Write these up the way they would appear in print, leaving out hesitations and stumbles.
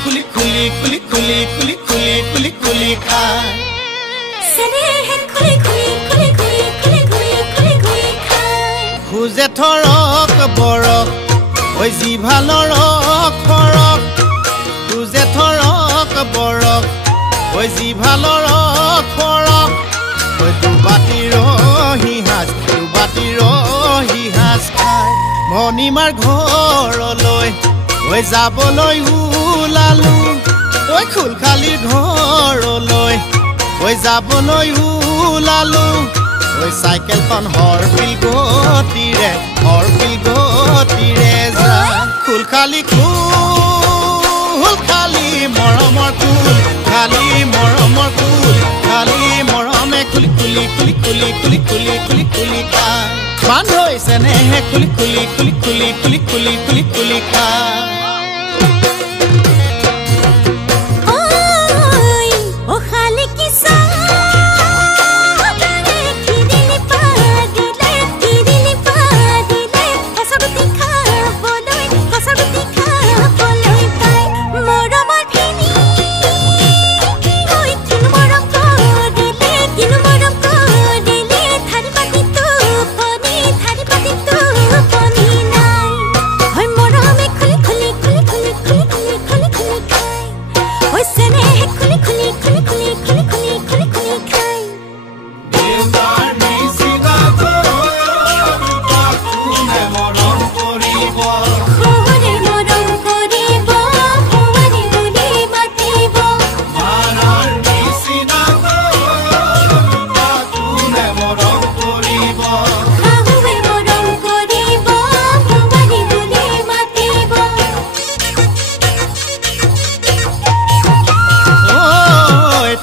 খুলি খুলি খুলি খুলি খুলি খুলি খুলি খুলি খায় খুজে থৰক বৰক ঐ জিভালৰ খৰক খুজে থৰক বৰক ঐ জিভালৰ খৰক ঐ দুবাটিৰ হিহাজ খায় মণিমাৰ ঘৰলৈ ঐ যাবলৈ ওলালো ঐ খুলখালিৰ ঘৰলৈ ঐ যাবলৈ ওলালো ঐ চাইকেলখন হৰপিল গতিৰে যায় খুলখালি মৰমৰ কুল খালি মৰমৰ কুল খালি মৰমে খুলি খুলি খুলি খুলি খুলি খুলি খুলি খুলি খায় বান্ধ হৈছে নেহে খুলি খুলি খুলি খুলি খুলি খুলি খুলি খুলি খায়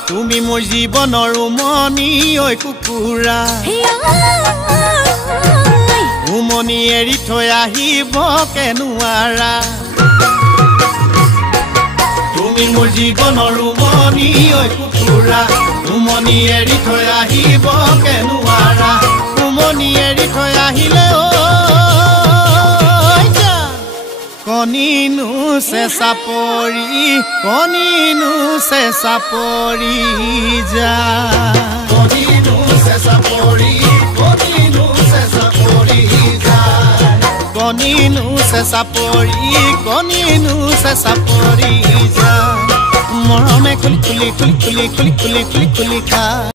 তুমি মোৰ জীৱনৰ উমনি ঐ কুকুৰা উমনি এৰি থৈ আহিব কেনুৱাৰা তুমি মোৰ জীৱনৰ উমনি ঐ কুকুৰা উমনি এৰি থৈ আহিব কেনুৱাৰা উমনি এৰি থৈ আহিলে কণিনো চেঁচা পৰি যা কণিনো চেঁচা পৰি যা মৰমে খুলি খুলি খুলি খুলি খুলি খুলি খুলি খুলি খা